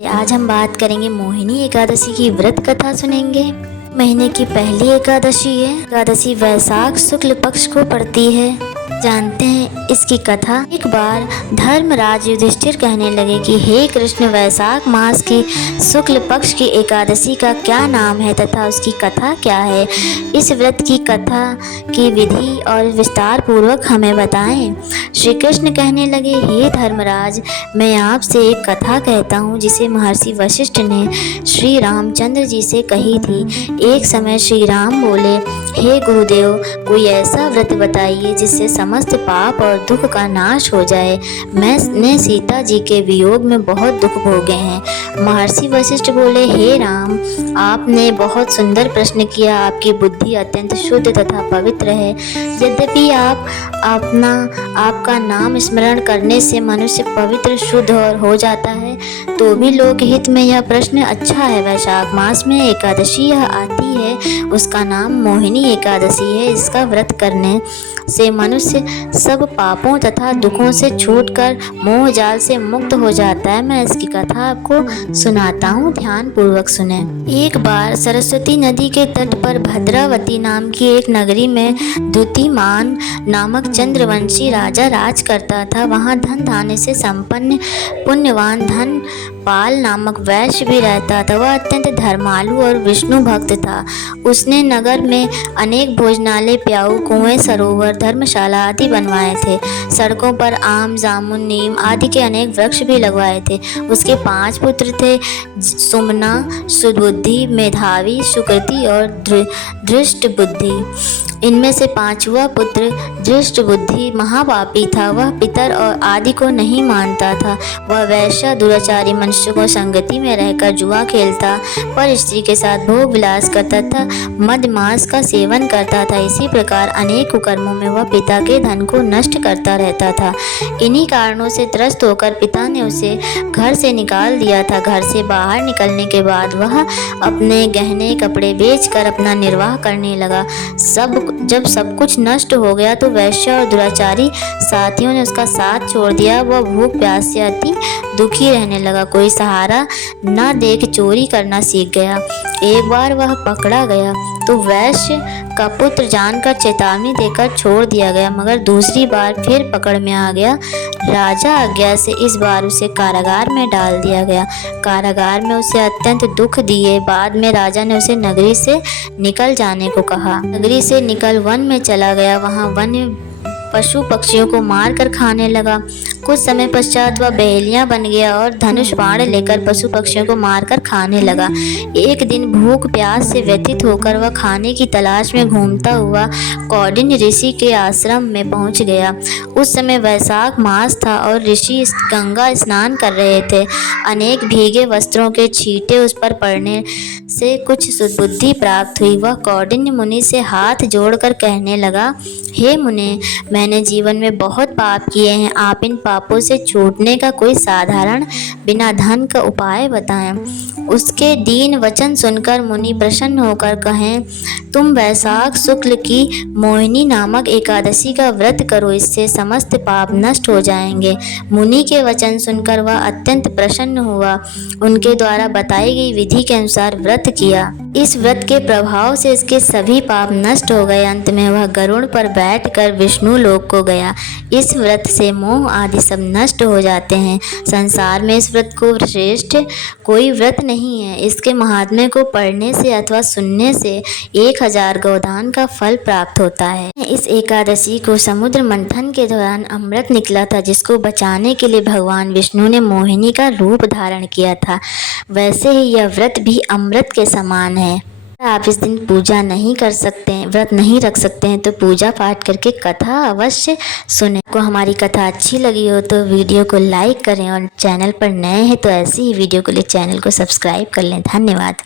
आज हम बात करेंगे मोहिनी एकादशी की व्रत कथा सुनेंगे। महीने की पहली एकादशी है। एकादशी वैशाख शुक्ल पक्ष को पड़ती है। जानते हैं इसकी कथा। एक बार धर्मराज युधिष्ठिर कहने लगे कि हे कृष्ण, वैशाख मास की शुक्ल पक्ष की एकादशी का क्या नाम है तथा उसकी कथा क्या है। इस व्रत की कथा की विधि और विस्तार पूर्वक हमें बताएं। श्री कृष्ण कहने लगे, हे धर्मराज, मैं आपसे एक कथा कहता हूँ जिसे महर्षि वशिष्ठ ने श्री रामचंद्र जी से कही थी। एक समय श्री राम बोले, हे गुरुदेव, कोई ऐसा व्रत बताइए जिससे समस्त पाप और दुख का नाश हो जाए। मैंने सीता जी के वियोग में बहुत दुख भोगे हैं। महर्षि वशिष्ठ बोले, हे राम, आपने बहुत सुंदर प्रश्न किया। आपकी बुद्धि अत्यंत शुद्ध तथा पवित्र है। यद्यपि आपका नाम स्मरण करने से मनुष्य पवित्र, शुद्ध और हो जाता है, तो भी लोकहित में यह प्रश्न अच्छा है। वैशाख मास में एकादशी यह आती है, उसका नाम मोहिनी एकादशी है। इसका व्रत करने से मनुष्य सब पापों तथा दुखों से छूटकर मोह जाल से मुक्त हो जाता है। मैं इसकी कथा आपको सुनाता हूँ, ध्यान पूर्वक सुने। एक बार सरस्वती नदी के तट पर भद्रावती नाम की एक नगरी में द्युतिमान नामक चंद्रवंशी राजा राज करता था। वहाँ धन धान्य से संपन्न पुण्यवान धन पाल नामक वैश्य भी रहता था। वह अत्यंत धर्मालु और विष्णु भक्त था। उसने नगर में अनेक भोजनालय, प्याऊ, कुएं, सरोवर, धर्मशाला आदि बनवाए थे। सड़कों पर आम, जामुन, नीम आदि के अनेक वृक्ष भी लगवाए थे। उसके 5 पुत्र थे, सुमना, सुबुद्धि, मेधावी, सुकृति और धृष्ट बुद्धि। इनमें से 5वां पुत्र धृष्ट बुद्धि महापापी था। वह पितर और आदि को नहीं मानता था। वह वैश्य, दुराचारी मनुष्य को संगति में रहकर जुआ खेलता, पर स्त्री के साथ भोग विलास करता था, मद मांस का सेवन करता था। इसी प्रकार अनेक कुकर्मों में वह पिता के धन को नष्ट करता रहता था। इन्हीं कारणों से त्रस्त होकर पिता ने उसे घर से निकाल दिया था। घर से बाहर निकलने के बाद वह अपने गहने कपड़े बेचकर अपना निर्वाह करने लगा। जब सब कुछ नष्ट हो गया तो वैश्य और दुराचारी साथियों ने उसका साथ छोड़ दिया। वह भूख प्यास से अति दुखी रहने लगा। कोई सहारा न देख चोरी करना सीख गया। एक बार वह पकड़ा गया तो वैश्य का पुत्र जानकर चेतावनी देकर छोड़ दिया गया, मगर दूसरी बार फिर पकड़ में आ गया। राजा आज्ञा से इस बार उसे कारागार में डाल दिया गया। कारागार में उसे अत्यंत दुख दिए। बाद में राजा ने उसे नगरी से निकल जाने को कहा। नगरी से निकल वन में चला गया। वहाँ वन्य पशु पक्षियों को मार कर खाने लगा। कुछ समय पश्चात वह बहेलिया बन गया और धनुष बाण लेकर पशु पक्षियों को मारकर खाने लगा। एक दिन भूख प्यास से व्यथित होकर वह खाने की तलाश में घूमता हुआ कौंडिन्य ऋषि के आश्रम में पहुंच गया। उस समय वैशाख मास था और ऋषि गंगा स्नान कर रहे थे। अनेक भीगे वस्त्रों के छींटे उस पर पड़ने से कुछ सुबुद्धि प्राप्त हुई। वह कौंडिन्य मुनि से हाथ जोड़कर कहने लगा, हे मुने, मैंने जीवन में बहुत पाप किए हैं। आप इन पापों से छूटने का कोई साधारण बिना धन का उपाय बताएं। उसके दीन वचन सुनकर मुनि प्रसन्न होकर कहें, तुम वैशाख शुक्ल की मोहिनी नामक एकादशी का व्रत करो, इससे समस्त पाप नष्ट हो जाएंगे। मुनि के वचन सुनकर वह अत्यंत प्रसन्न हुआ। उनके द्वारा बताई गई विधि के अनुसार व्रत किया। इस व्रत के प्रभाव से इसके सभी पाप नष्ट हो गए। अंत में वह गरुड़ पर बैठकर विष्णु लोक को गया। इस व्रत से मोह आदि सब नष्ट हो जाते हैं। संसार में इस व्रत को श्रेष्ठ कोई व्रत नहीं है। इसके महात्म्य को पढ़ने से अथवा सुनने से 1000 गोदान का फल प्राप्त होता है। इस एकादशी को समुद्र मंथन के दौरान अमृत निकला था, जिसको बचाने के लिए भगवान विष्णु ने मोहिनी का रूप धारण किया था। वैसे ही यह व्रत भी अमृत के समान है। आप इस दिन पूजा नहीं कर सकते हैं, व्रत नहीं रख सकते हैं, तो पूजा पाठ करके कथा अवश्य सुने। को हमारी कथा अच्छी लगी हो तो वीडियो को लाइक करें और चैनल पर नए हैं तो ऐसी ही वीडियो के लिए चैनल को सब्सक्राइब कर लें। धन्यवाद।